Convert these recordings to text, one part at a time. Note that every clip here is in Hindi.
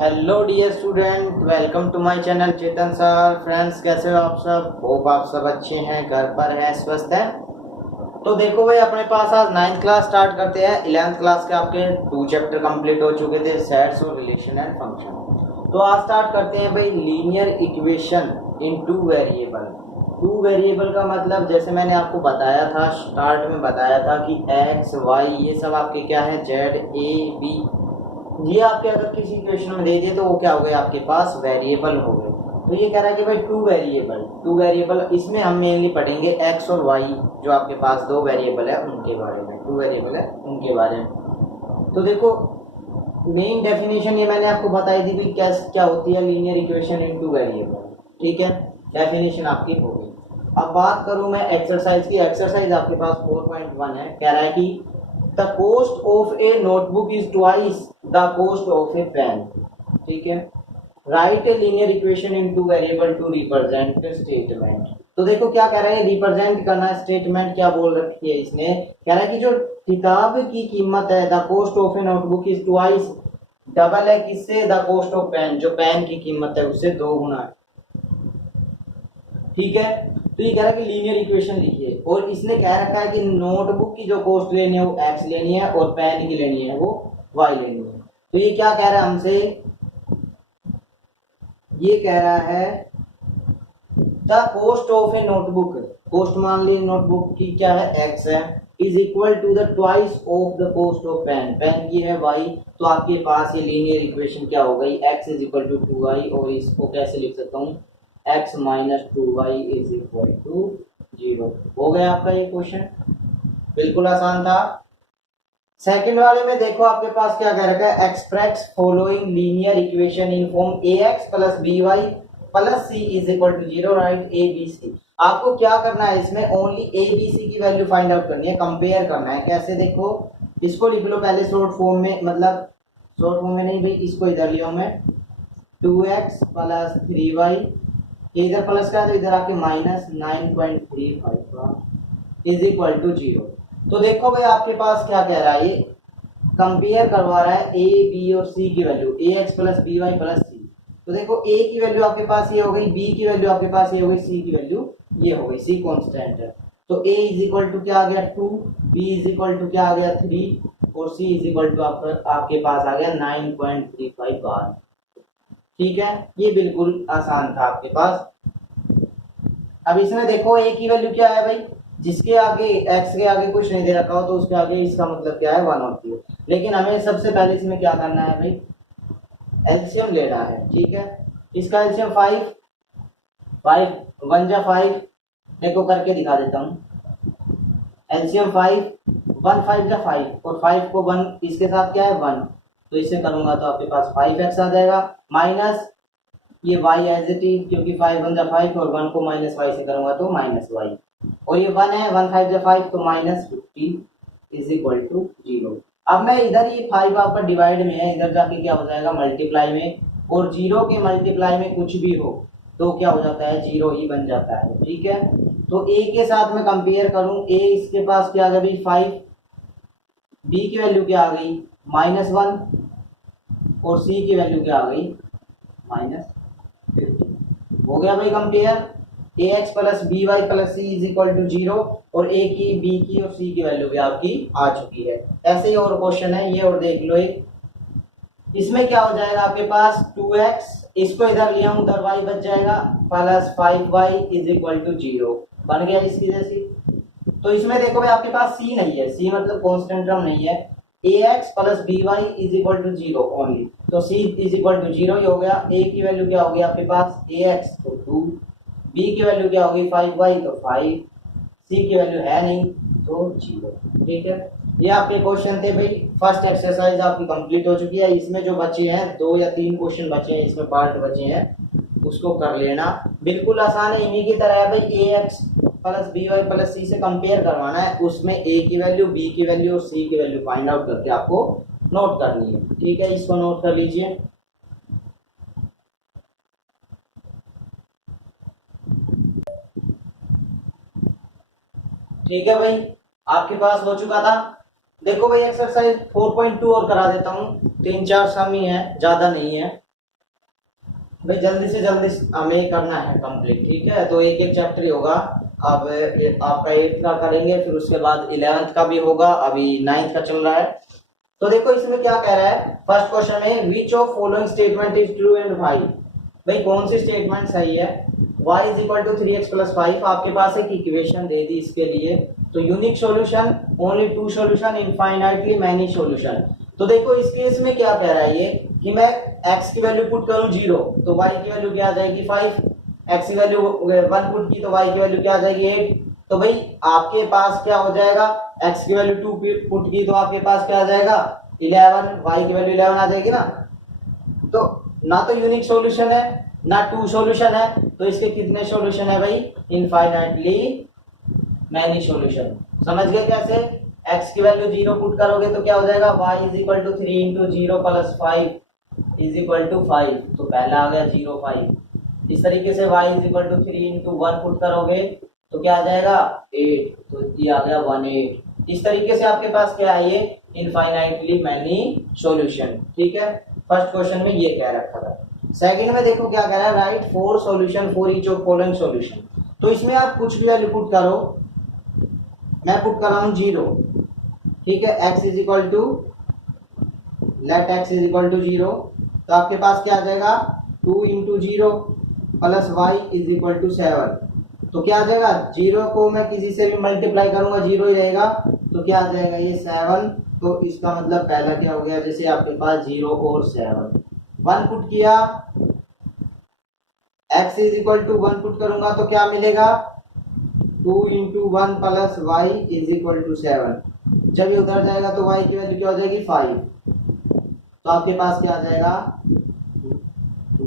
Hello dear student, welcome to my channel Chetan sir. Friends, कैसे हो आप सब? होप आप सब अच्छे हैं, घर पर हैं, स्वस्थ हैं। तो देखो भाई, अपने पास आज 9th क्लास स्टार्ट करते हैं। 11th क्लास के आपके 2 चैप्टर कंप्लीट हो चुके थे, सेट्स और रिलेशन एंड फंक्शन। तो आज स्टार्ट करते हैं भाई linear equation in 2 variable. 2 variable का मतलब जैसे मैंने आपको बताया था, स्टार्ट में बताया था कि एक्स वाई ये सब आपके क्या है, जेड ए बी, ये आपके अगर किसी इक्वेशन में दे दिए तो वो क्या हो गए, आपके पास वेरिएबल हो गए। तो ये कह रहा है कि भाई 2 वेरिएबल इसमें हम मेनली पढ़ेंगे एक्स और वाई, जो आपके पास 2 वेरिएबल है उनके बारे में, 2 वेरिएबल है उनके बारे में। तो देखो, मेन डेफिनेशन ये मैंने आपको बताई थी कि क्या होती है लीनियर इक्वेशन इन 2 वेरिएबल। ठीक है, डेफिनेशन आपकी हो गई। अब बात करूं मैं एक्सरसाइज की। एक्सरसाइज आपके पास 4.1 है। कह रहा है कि the cost of a notebook is twice the cost of a pen. ठीक है, right a linear equation in 2 variable to represent statement. तो देखो क्या कह रहा है, रिप्रेजेंट करना है स्टेटमेंट। क्या बोल रखी है इसने, कह रहा है कि जो किताब की कीमत है, the cost of a notebook is twice, double है किससे, द कॉस्ट ऑफ पेन, जो पेन की कीमत है उससे 2 गुना है। ठीक है, तो ये कह रहा है कि लीनियर इक्वेशन लिखिए, और इसने कह रखा है कि नोटबुक की जो कॉस्ट लेनी है वो एक्स लेनी है और पेन की लेनी है वो वाई लेनी है। तो ये क्या कह रहा है हमसे, ये कह रहा है the cost of a notebook, cost मान ली नोटबुक की क्या है, एक्स है, is equal to the twice of the cost of pen, pen की है वाई। तो आपके पास ये लीनियर इक्वेशन क्या हो गई, x is equal to 2y, और इसको कैसे लिख सकता हूँ, x minus 2y is equal to 0। हो गया आपका ये क्वेश्चन, बिल्कुल आसान था। सेकंड वाले में देखो आपके पास क्या कह रखा है, express following linear equation in form ax plus by plus c is equal to 0, right a b c। आपको क्या करना है इसमें, ओनली a b c की वैल्यू फाइंड आउट करनी है, कंपेयर करना है। कैसे, देखो इसको लिख लो पहले शॉर्ट फॉर्म में, मतलब शॉर्ट फॉर्म में नहीं भाई, इसको इधर लिया मैं 2x प्लस 3y, इधर प्लस का है तो इधर आके माइनस 9.35 इज इक्वल टू 0। तो देखो भाई आपके पास क्या कह रहा है, ये कंपेयर करवा रहा है ए बी और सी की value, A X plus B Y plus C. तो देखो ए की वैल्यू आपके पास ये हो गई, बी की वैल्यू आपके पास ये हो गई, सी की वैल्यू ये हो गई, सी कांस्टेंट है। तो ए इज इक्वल टू क्या आ गया 2, बी इज इक्वल टू क्या आ गया 3, और सी इज इक्वल टू आपके पास आ गया 9.35 बार। ठीक है, ये बिल्कुल आसान था आपके पास। अब इसमें देखो ए की वैल्यू क्या है भाई, जिसके आगे x के आगे कुछ नहीं दे रखा हो तो उसके आगे इसका मतलब क्या है 1 होती है। लेकिन हमें सबसे पहले इसमें क्या करना है भाई, एलसीएम लेना है। ठीक है, इसका एलसीएम 5 1 जा 5, देखो करके दिखा देता हूँ। एलसीएम 5 1 5 जा 5, और 5 को 1 इसके साथ क्या है 1, तो इसे करूंगा तो आपके पास 5x आ जाएगा, माइनस ये y एज इट इज, क्योंकि 5 1 जा 5 और 1 को माइनस y से करूंगा तो माइनस y, और ये 1 है, 1 5 जा 5 तो माइनस 50 इज इक्वल टू 0। अब मैं इधर ये 5 आपका डिवाइड में है, इधर जाके क्या हो जाएगा मल्टीप्लाई में, और 0 के मल्टीप्लाई में कुछ भी हो तो क्या हो जाता है, 0 ही बन जाता है। ठीक है, तो a के साथ में कंपेयर करूं, a इसके पास क्या आ गया भाई 5, b की वैल्यू क्या आ गई -1, और c की वैल्यू क्या आ गई -50। हो गया भाई compare, ax plus B Y plus C is equal to 0, और a की b की और c की वैल्यू भी आपकी आ चुकी है। ऐसे ही और क्वेश्चन है ये, और देख लो एक, इसमें क्या हो जाएगा आपके पास 2x, इसको इधर लिया हूं उधर y बच जाएगा, plus 5y is equal to 0, बन गया इसकी जैसी। तो इसमें देखो भाई आपके पास c नहीं है, c मतलब कांस्टेंट टर्म नहीं है, ax plus by is equal to 0 only, तो c इज इक्वल टू 0 ही हो गया। a की वैल्यू क्या होगी आपके पास, ax तो 2, b की वैल्यू क्या होगी 5y तो 5, c की वैल्यू है नहीं तो 0। ठीक है, ये आपके क्वेश्चन थे भाई। फर्स्ट एक्सरसाइज आपकी कंप्लीट हो चुकी है। इसमें जो बचे हैं 2 या 3 क्वेश्चन बचे हैं, इसमें पार्ट बचे हैं, उसको कर लेना, बिल्कुल आसान है, इन्हीं की तरह है भाई। ax plus B Y plus C से कंपेयर करवाना है, उसमें a की वैल्यू, b की वैल्यू और c की वैल्यू फाइंड आउट करके आपको नोट करनी है। ठीक है, इसको नोट कर लीजिए। ठीक है भाई, आपके पास हो चुका था। देखो भाई एक्सरसाइज 4.2 और करा देता हूँ, 3-4 सम ही है, ज्यादा नहीं है। भाई जल्दी से जल्दी हमें करना है कंप्लीट, ठीक है। तो एक एक चैप्टर ही होगा। अब आपका 8th का करेंगे, फिर उसके बाद 11th का भी होगा, अभी 9th का चल रहा है। तो देखो इसमें क्या कह रहा है, फर्स्ट क्वेश्चन में which of following statement is true and why. भाई कौन सी स्टेटमेंट सही है। y is equal to 3x plus 5, आपके पास एक इक्वेशन दे दी इसके लिए। तो unique solution, only two solution, infinitely many solution. तो देखो इस केस में क्या कह रहा है ये कि मैं x की वैल्यू पुट करूं 0 तो y की वैल्यू क्या आ जाएगी 5, x की वैल्यू 1 पुट की तो y की वैल्यू क्या आ जाएगी 8। तो भाई आपके पास क्या हो जाएगा, x की वैल्यू 2 पुट की तो आपके पास क्या आ जाएगा 11, y की वैल्यू 11 आ जाएगी ना। तो ना तो यूनिक सॉल्यूशन है ना टू सॉल्यूशन है, तो इसके कितने सॉल्यूशन है भाई, इनफाइनाइटली मैनी सॉल्यूशन। समझ गए कैसे, x की वैल्यू 0 पुट करोगे तो क्या हो जाएगा y is equal to 3 into 0 plus 5 is equal to 5, तो पहला आ गया 0 5। इस तरीके से y is equal to 3 into 1 put करोगे तो क्या आ जाएगा 8, तो ये आ गया 18। इस तरीके से आपके पास क्या है, ये इनफाइनाइटली मैनी सॉल्यूशन, ठीक है। फर्स्ट क्वेश्चन में ये कह रखा था। सेकंड में देखो क्या कह रहा है, right 4 solution for each of following solution. तो इसमें आप कुछ भी वैल्यू पुट करो, मैं पुट कर रहा हूं 0, ठीक है। x is equal to, let x is equal to 0, तो आपके पास क्या आ जाएगा 2 into 0 plus y is equal to 7। तो क्या आ जाएगा, 0 को मैं किसी से भी मल्टीप्लाई करूंगा 0 ही रहेगा, तो क्या आ जाएगा ये 7। तो इसका मतलब पहला क्या हो गया, जैसे आपके पास 0 और 7, 1 पुट किया, x is equal to 1 put करूंगा तो क्या मिलेगा 2 into 1 plus y is equal to 7। जब ये उधर जाएगा तो y की वैल्यू क्या हो जाएगी 5, तो आपके पास क्या आ जाएगा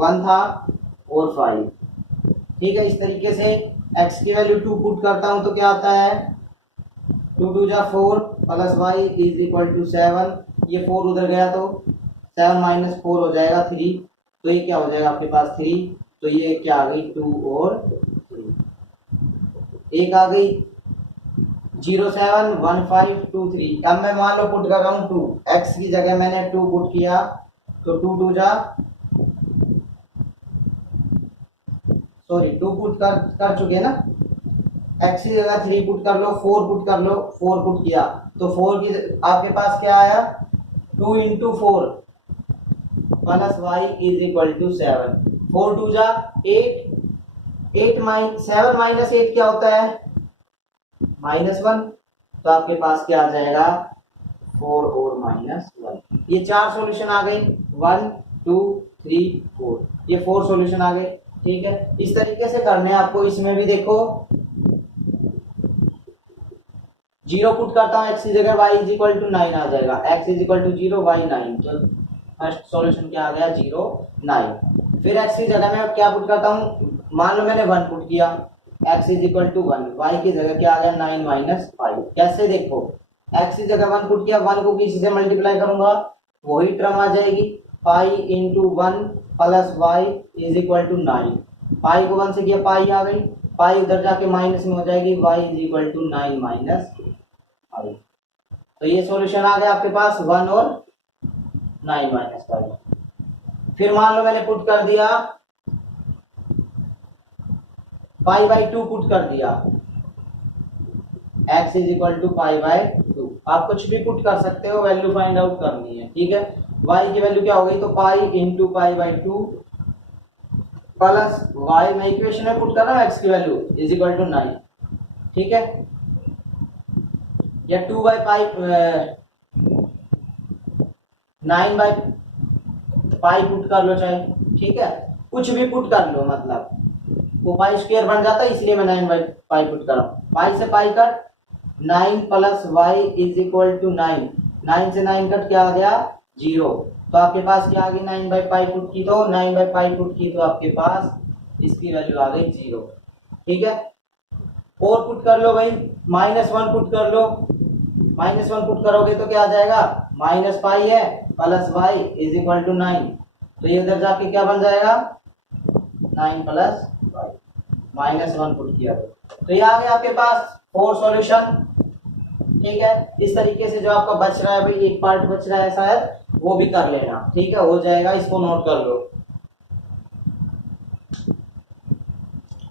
1 था और 5, ठीक है। इस तरीके से x की वैल्यू 2 पुट करता हूं तो क्या आता है 2 2 जा 4 plus y is equal to 7। ये 4 उधर गया तो 7 माइनस 4 हो जाएगा 3, तो ये क्या हो जाएगा आपके पास 3। तो ये क्या आ गई 2 और 3, एक आ गई 0 7 1 5 2 3। अब मैं मान लो पुट कर रहा हूँ 2, x की जगह मैंने 2 पुट किया तो 2 2 जा, सॉरी 2 पुट कर चुके ना, x की जगह 3 पुट कर लो, 4 पुट कर लो, 4 पुट किया तो 4 की आपके पास क्या आया 2 into 4 plus y is equal to 7। 4 2 जा 8, 7 माइनस 8 क्या होता है -1, तो आपके पास क्या आ जाएगा 4 और -1। ये 4 सॉल्यूशन आ गई, 1 2 3 4, ये 4 सॉल्यूशन आ गए, ठीक है। इस तरीके से करने आपको। इसमें भी देखो 0 पुट करता हूं x की जगह y इज इक्वल टू 9 आ जाएगा, x is equal to 0 y 9, तो फर्स्ट सॉल्यूशन क्या आ गया 0 9। फिर x की जगह में क्या पुट करता हूं, मान लो मैंने 1 पुट किया, x is equal to 1, y की जगह क्या आ गया 9 माइनस 5। कैसे देखो, x की जगह 1 पुट किया, 1 को किसी से मल्टीप्लाई करूंगा वही टर्म आ जाएगी, pi into 1 plus y is equal to 9। Pi को 1 से किया पाई आ गई, पाई उधर जाके माइनस में हो जाएगी, y is equal to 9 minus 5। तो ये सॉल्यूशन आ गया आपके पास 1 और 9 माइनस 5। फिर मान लो मैंने पुट कर दिया पाई बाई 2 पुट कर दिया, x is equal to pi by 2। आप कुछ भी पुट कर सकते हो, वैल्यू फाइंड आउट करनी है, ठीक है। y की वैल्यू क्या हो गई, तो pi into pi by 2 plus y, मैं इक्वेशन में पुट कर रहा हूं x की वैल्यू इज इक्वल टू 9, ठीक है। या 2 by pi 9 by pi put कर लो चाहे, ठीक है, कुछ भी पुट कर लो, मतलब वो पाई स्क्वायर बन जाता है, इसलिए मैं 9 बाई पाई पुट कर रहा हूं। पाई से pi cut, 9 plus y is equal to 9, 9 से 9 कट क्या आ गया 0, तो आपके पास क्या आ गई 9 बाई पाई पुट की, तो 9 बाई पाई पुट की तो आपके पास इसकी वैल्यू आ गई 0, ठीक है। और पुट कर लो भाई, -1 पुट कर लो, -1 पुट करोगे तो क्या आ जाएगा माइनस पाई है plus y is equal to 9, तो ये उधर जाके क्या बन जाएगा 9 प्लस वाई, -1 पुट किया तो ये आ गया आपके पास 4 सॉल्यूशन, ठीक है। इस तरीके से जो आपका बच रहा है भाई, एक पार्ट बच रहा है शायद, वो भी कर लेना, ठीक है, हो जाएगा, इसको नोट कर लो।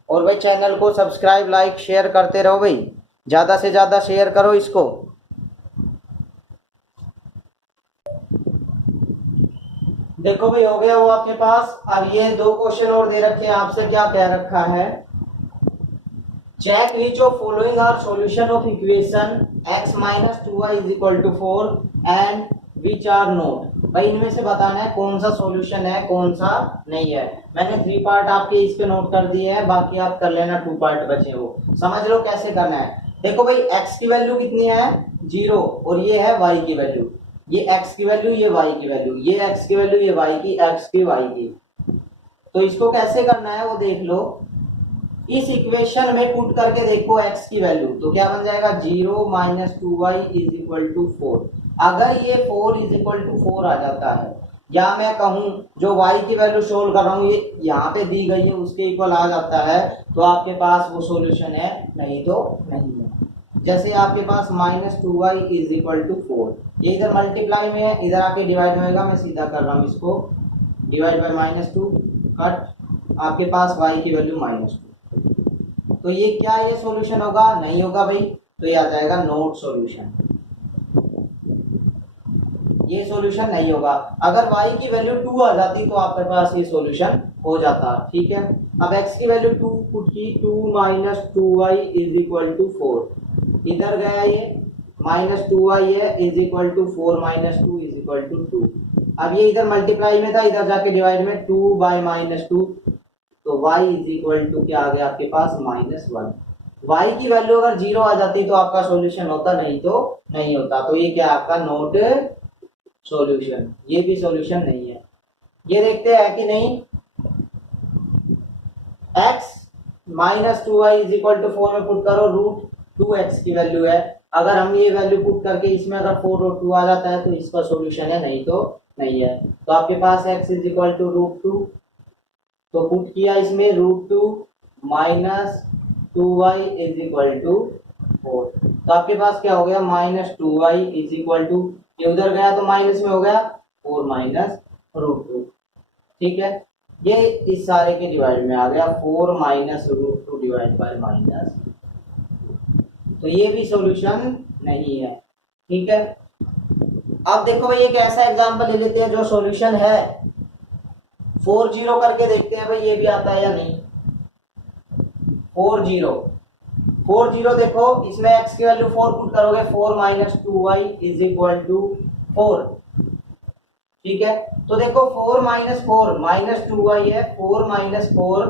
और भाई चैनल को सब्सक्राइब लाइक शेयर करते रहो भाई, ज़्यादा से ज़्यादा शेयर करो इसको। देखो भाई हो गया वो आपके पास। अब ये दो क्वेश्चन और दे रखे हैं आपसे, क्या कह रखा है, check which of following are solution of equation x minus 2y is equal to 4 and which are not. भाई इनमें से बताना है कौन सा सॉल्यूशन है कौन सा नहीं है। मैंने 3 पार्ट आपके इस पे नोट कर दिए हैं, बाकी आप कर लेना 2 पार्ट बचे वो, समझ लो कैसे करना है। देखो भाई x की वैल्यू कितनी है 0 और ये है y की वैल्यू, ये x की वैल्यू ये y की वैल्यू, ये x की वैल्यू ये y की, x की y की। तो इसको कैसे करना है वो देख लो। इस इक्वेशन में पुट करके देखो x की वैल्यू, तो क्या बन जाएगा 0 minus 2y is equal to 4। अगर ये 4 इज इक्वल टू 4 आ जाता है, या मैं कहूं जो y की वैल्यू सोल्व कर रहा हूं ये यहाँ पे दी गई है उसके इक्वल आ जाता है, तो आपके पास वो सॉल्यूशन है, नहीं तो नहीं है। जैसे आपके पास minus 2y is equal to 4, ये इधर मल्टीप्लाई में है, इधर आके डिवाइड में होगा, मैं सीधा कर रहा हूँ इसको, डिवाइड बाय माइनस 2 कट, आपके पास y की वैल्यू माइनस 2। तो ये क्या ये सॉल्यूशन होगा, नहीं होगा भाई, तो ये आ जाएगा नॉट सॉल्यूशन, ये सॉल्यूशन नहीं होगा। अगर y की वैल्यू 2 आ जाती तो आपके पास ये सॉल्यूशन हो जाता, ठीक है। अब x की वैल्यू 2 पुट की, 2 minus 2y is equal to 4, इधर गया ये माइनस 2y है is equal to 4 minus 2 is equal to 2। अब ये इधर मल्टीप्लाई में था, इधर जाके डिवाइड में 2 बाय माइनस 2, तो y इज इक्वल टू क्या आ गया आपके पास -1। y की वैल्यू अगर 0 आ जाती तो आपका सॉल्यूशन होता, नहीं तो नहीं होता। तो ये क्या आपका नॉट सॉल्यूशन, ये भी सॉल्यूशन नहीं है। ये देखते हैं कि नहीं, x minus 2y is equal to 4 में पुट करो, रूट 2x की वैल्यू है। अगर हम ये वैल्यू पुट करके इसमें अगर 4 और 2 आ जाता है तो इसका सॉल्यूशन है, नहीं तो नहीं है। तो आपके पास x is equal to root 2, तो पुट किया इसमें root 2 minus 2y is equal to 4, तो आपके पास क्या हो गया minus 2y is equal to, ये उधर गया तो माइनस में हो गया 4 माइनस रूट 2, ठीक है। ये इस सारे के डिवाइड में आ गया 4 minus root 2 divide by minus, तो ये भी सॉल्यूशन नहीं है, ठीक है। अब देखो भाई एक ऐसा एग्जांपल ले लेते हैं जो सॉल्यूशन है, 4 0 करके देखते हैं भाई ये भी आता है या नहीं। 4 0 देखो, इसमें x की वैल्यू 4 पुट करोगे, 4 minus 2y is equal to 4, ठीक है। तो देखो 4 माइनस 4 माइनस 2y है, 4 माइनस 4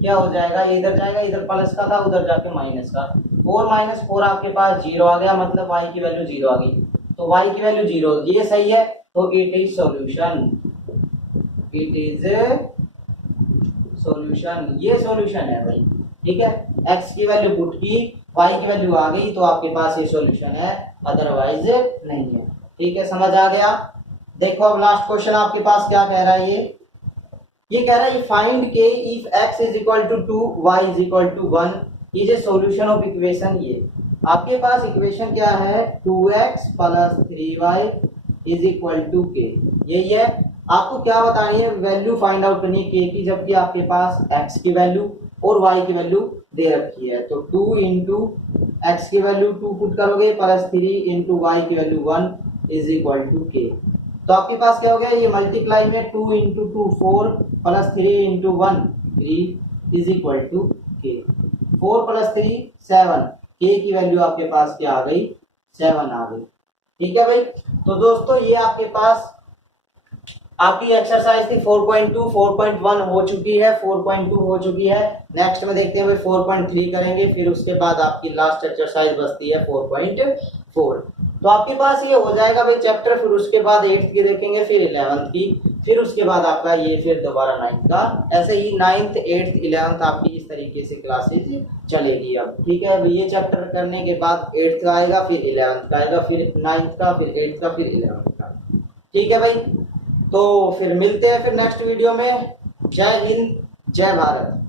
क्या हो जाएगा, ये इधर जाएगा, इधर प्लस का था उधर जाके माइनस का, 4 माइनस 4 आपके पास 0 आ गया, मतलब y की वैल्यू 0 आ गई, तो y की वैल्यू 0, ये सही है, तो it is solution, it is solution, ये सॉल्यूशन है भाई, ठीक है। x की वैल्यू पुट की, y की वैल्यू आ गई, तो आपके पास ये सॉल्यूशन है, अदरवाइज नहीं है, ठीक है। समझ आ गया। देखो अब लास्ट क्वेश्चन आपके पास क्या कह रहा है, ये कह रहा है फाइंड के if x is equal to 2 y is equal to 1 is a solution of equation. ये आपके पास इक्वेशन क्या है, 2x plus 3y is equal to के, यही है। आपको क्या बतानी है, वैल्यू फाइंड आउट करनी है के की, जबकि आपके पास x की वैल्यू और y की वैल्यू दे रखी है। तो 2 इंटू एक्स की वैल्यू 2 पुट करोगे प्लस 3 इंटू वाई की वैल्यू 1 इज इक्वल टू के। तो आपके पास क्या हो गया, ये मल्टीप्लाई में 2 into 2 4 plus 3 into 1 3 is equal to k. 4 plus 3 7, के की वैल्यू आपके पास क्या आ गई, 7 आ गई, ठीक है भाई। तो दोस्तों ये आपके पास आपकी एक्सरसाइज थी 4.2, 4.1 हो चुकी है, 4.2 हो चुकी है। नेक्स्ट में देखते हैं भाई 4.3 करेंगे, फिर उसके बाद आपकी लास्ट एक्सरसाइज बचती है 4.4। तो आपके पास ये हो जाएगा भाई चैप्टर, फिर उसके बाद 8th की देखेंगे, फिर 11th की, फिर उसके बाद आपका ये फिर दोबारा 9th का, ऐसे ही 9th 8th 11th आपकी इस तरीके से क्लासेज चलेगी अब, ठीक है। ये चैप्टर करने के बाद 8th का आएगा, फिर 11th का आएगा, फिर 9th का, फिर 8th का, फिर 11th का, ठीक है भाई। तो फिर मिलते हैं फिर नेक्स्ट वीडियो में। जय हिंद, जय भारत।